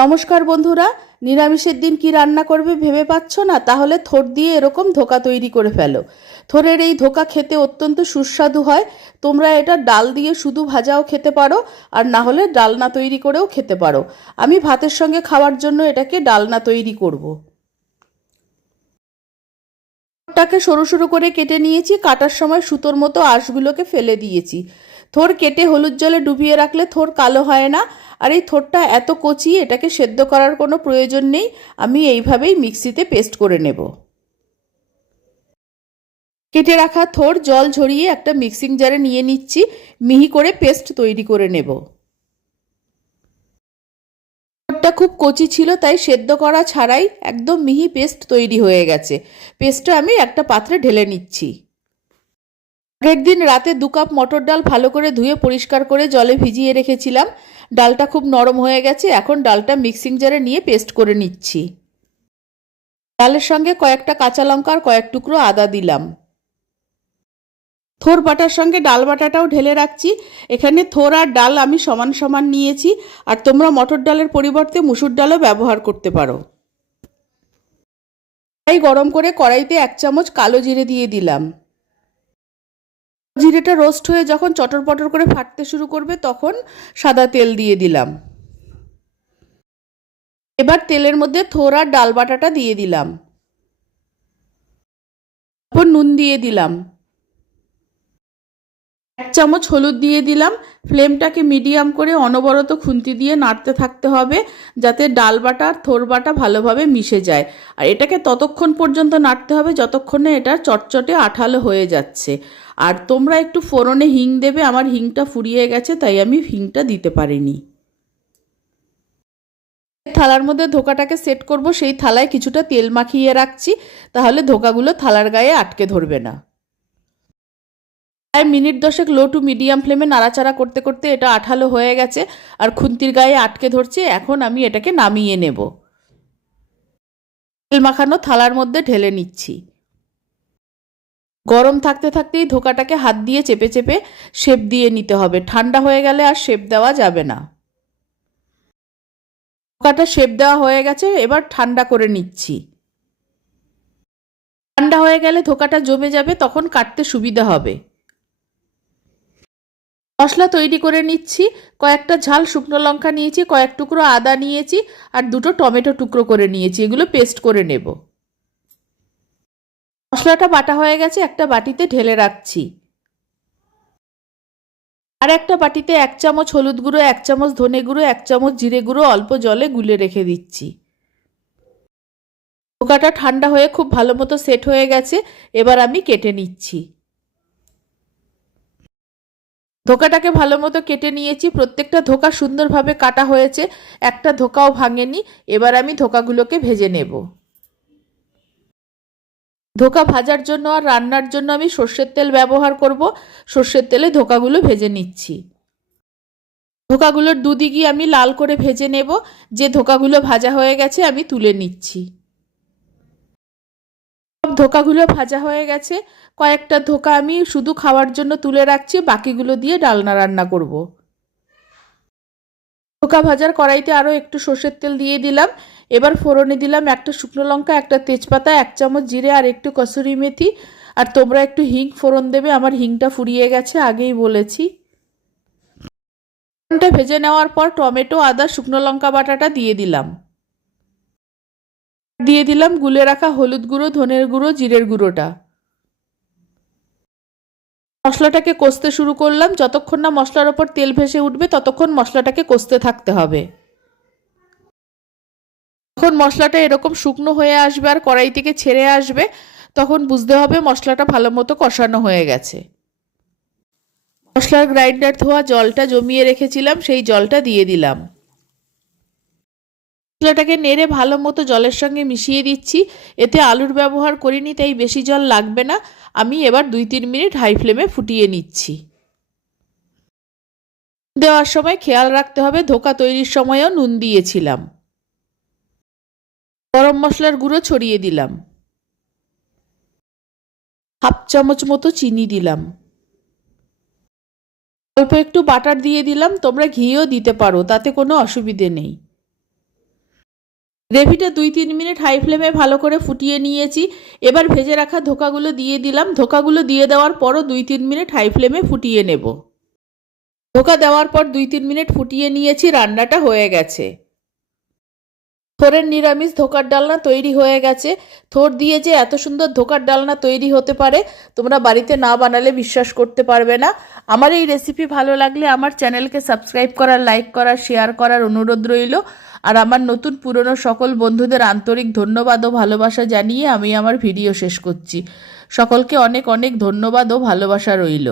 নমস্কার বন্ধুরা, নিরামিষের দিন কি রান্না করবে ভেবে পাচ্ছ না? তাহলে থোড় দিয়ে এরকম ধোকা তৈরি করে ফেলো। থোড়ের এই ধোকা খেতে অত্যন্ত সুস্বাদু হয়। তোমরা এটা ডাল দিয়ে শুধু ভাজাও খেতে পারো, আর না হলে ডালনা তৈরি করেও খেতে পারো। আমি ভাতের সঙ্গে খাওয়ার জন্য এটাকে ডালনা তৈরি করব। থোড়টাকে সরু সরু করে কেটে নিয়েছি। কাটার সময় সুতোর মতো আঁশগুলোকে ফেলে দিয়েছি। থোড় কেটে হলুদ জলে ডুবিয়ে রাখলে থোড় কালো হয় না। আর এই থোড়টা এত কচি, এটাকে সেদ্ধ করার কোনো প্রয়োজন নেই। আমি এইভাবেই মিক্সিতে পেস্ট করে নেব। কেটে রাখা থোড় জল ঝরিয়ে একটা মিক্সিং জারে নিয়ে নিচ্ছি। মিহি করে পেস্ট তৈরি করে নেব। থোড়টা খুব কচি ছিল, তাই সেদ্ধ করা ছাড়াই একদম মিহি পেস্ট তৈরি হয়ে গেছে। পেস্টটা আমি একটা পাত্রে ঢেলে নিচ্ছি। আগের দিন রাতে 2 কাপ মটর ডাল ভালো করে ধুয়ে পরিষ্কার করে জলে ভিজিয়ে রেখেছিলাম। ডালটা খুব নরম হয়ে গেছে। এখন ডালটা মিক্সিং জারে নিয়ে পেস্ট করে নিচ্ছি। ডালের সঙ্গে কয়েকটা কাঁচা লঙ্কা আর কয়েক টুকরো আদা দিলাম। থোড় বাটার সঙ্গে ডাল বাটাটাও ঢেলে রাখছি। এখানে থোড় আর ডাল আমি সমান সমান নিয়েছি, আর তোমরা মটর ডালের পরিবর্তে মুসুর ডালও ব্যবহার করতে পারো। তাই গরম করে কড়াইতে 1 চামচ কালো জিরে দিয়ে দিলাম। জিরেটা রোস্ট হয়ে যখন চটর পটর করে ফাটতে শুরু করবে, তখন সাদা তেল দিয়ে দিলাম। এবার তেলের মধ্যে থোড় আর ডাল বাটাটা দিয়ে দিলাম। তারপর নুন দিয়ে দিলাম। 1 চামচ হলুদ দিয়ে দিলাম। ফ্লেমটাকে মিডিয়াম করে অনবরত খুন্তি দিয়ে নাড়তে থাকতে হবে, যাতে ডাল বাটা আর থোড় বাটা ভালোভাবে মিশে যায়। আর এটাকে ততক্ষণ পর্যন্ত নাড়তে হবে যতক্ষণে এটা চটচটে আঠালো হয়ে যাচ্ছে। আর তোমরা একটু ফোড়নে হিং দেবে। আমার হিংটা ফুরিয়ে গেছে, তাই আমি হিংটা দিতে পারিনি। থালার মধ্যে ধোকাটাকে সেট করব। সেই থালায় কিছুটা তেল মাখিয়ে রাখছি, তাহলে ধোকাগুলো থালার গায়ে আটকে ধরবে না। প্রায় মিনিট 10 লো টু মিডিয়াম ফ্লেমে নাড়াচাড়া করতে করতে এটা আঠালো হয়ে গেছে, আর খুন্তির গায়ে আটকে ধরছে। এখন আমি এটাকে নামিয়ে নেব। তেল মাখানো থালার মধ্যে ঢেলে নিচ্ছি। গরম থাকতে থাকতেই ধোকাটাকে হাত দিয়ে চেপে চেপে শেপ দিয়ে নিতে হবে। ঠান্ডা হয়ে গেলে আর শেপ দেওয়া যাবে না। ধোকাটা শেপ দেওয়া হয়ে গেছে, এবার ঠান্ডা করে নিচ্ছি। ঠান্ডা হয়ে গেলে ধোকাটা জমে যাবে, তখন কাটতে সুবিধা হবে। মশলা তৈরি করে নিচ্ছি। কয়েকটা ঝাল শুকনো লঙ্কা নিয়েছি, কয়েক টুকরো আদা নিয়েছি, আর 2টো টমেটো টুকরো করে নিয়েছি। এগুলো পেস্ট করে নেব। মশলাটা বাটা হয়ে গেছে, একটা বাটিতে ঢেলে রাখছি। আর একটা বাটিতে 1 চামচ হলুদ গুঁড়ো, 1 চামচ ধনে গুঁড়ো, 1 চামচ জিরে গুঁড়ো অল্প জলে গুলে রেখে দিচ্ছি। ধোকাটা ঠান্ডা হয়ে খুব ভালো মতো সেট হয়ে গেছে। এবার আমি কেটে নিচ্ছি। ধোকাটাকে ভালো মতো কেটে নিয়েছি। প্রত্যেকটা ধোকা সুন্দরভাবে কাটা হয়েছে, একটা ধোকাও ভাঙেনি। এবার আমি ধোকাগুলোকে ভেজে নেব। ধোকা ভাজার জন্য আর রান্নার জন্য আমি সর্ষের তেল ব্যবহার করব। সর্ষের তেলে ধোকাগুলো ভেজে নিচ্ছি। ধোকাগুলোর দুদিকই আমি লাল করে ভেজে নেব। যে ধোকাগুলো ভাজা হয়ে গেছে আমি তুলে নিচ্ছি। সব ধোকাগুলো ভাজা হয়ে গেছে। কয়েকটা ধোকা আমি শুধু খাওয়ার জন্য তুলে রাখছি, বাকিগুলো দিয়ে ডালনা রান্না করব। ধোকা ভাজার কড়াইতে আরও একটু সর্ষের তেল দিয়ে দিলাম। এবার ফোড়নে দিলাম একটা শুকনো লঙ্কা, একটা তেজপাতা, 1 চামচ জিরে আর একটু কসুরি মেথি। আর তোমরা একটু হিং ফোড়ন দেবে। আমার হিংটা ফুরিয়ে গেছে, আগেই বলেছি। ফোড়নটা ভেজে নেওয়ার পর টমেটো, আদা, শুকনো লঙ্কা বাটাটা দিয়ে দিলাম। দিয়ে দিলাম গুলে রাখা হলুদ গুঁড়ো, ধনের গুঁড়ো, জিরের গুঁড়োটা। মশলাটাকে কষতে শুরু করলাম। যতক্ষণ না মশলার ওপর তেল ভেসে উঠবে ততক্ষণ মশলাটাকে কষতে থাকতে হবে। যখন মশলাটা এরকম শুকনো হয়ে আসবে আর কড়াই থেকে ছেড়ে আসবে, তখন বুঝতে হবে মশলাটা ভালো মতো কষানো হয়ে গেছে। মশলার গ্রাইন্ডার ধোয়া জলটা জমিয়ে রেখেছিলাম, সেই জলটা দিয়ে দিলাম। মশলাটাকে নেড়ে ভালো মতো জলের সঙ্গে মিশিয়ে দিচ্ছি। এতে আলুর ব্যবহার করিনি, তাই বেশি জল লাগবে না। আমি এবার 2-3 মিনিট হাই ফ্লেমে ফুটিয়ে নিচ্ছি। দেওয়ার সময় খেয়াল রাখতে হবে, ধোকা তৈরির সময়ও নুন দিয়েছিলাম। গরম মশলার গুঁড়ো ছড়িয়ে দিলাম। 1/2 চামচ মতো চিনি দিলাম। অল্প একটু বাটার দিয়ে দিলাম। তোমরা ঘিও দিতে পারো, তাতে কোনো অসুবিধে নেই। গ্রেভিটা 2-3 মিনিট হাই ফ্লেমে ভালো করে ফুটিয়ে নিয়েছি। এবার ভেজে রাখা ধোকাগুলো দিয়ে দিলাম। ধোকাগুলো দিয়ে দেওয়ার পরও 2-3 মিনিট হাই ফ্লেমে ফুটিয়ে নেব। ধোকা দেওয়ার পর 2-3 মিনিট ফুটিয়ে নিয়েছি, রান্নাটা হয়ে গেছে। থোরের নিরামিষ ধোকার ডালনা তৈরি হয়ে গেছে। থোর দিয়ে যে এত সুন্দর ধোকার ডালনা তৈরি হতে পারে তোমরা বাড়িতে না বানালে বিশ্বাস করতে পারবে না। আমার এই রেসিপি ভালো লাগলে আমার চ্যানেলকে সাবস্ক্রাইব করার, লাইক করার, শেয়ার করার অনুরোধ রইল। আর আমার নতুন পুরনো সকল বন্ধুদের আন্তরিক ধন্যবাদ ও ভালোবাসা জানিয়ে আমি আমার ভিডিও শেষ করছি। সকলকে অনেক অনেক ধন্যবাদ ও ভালোবাসা রইল।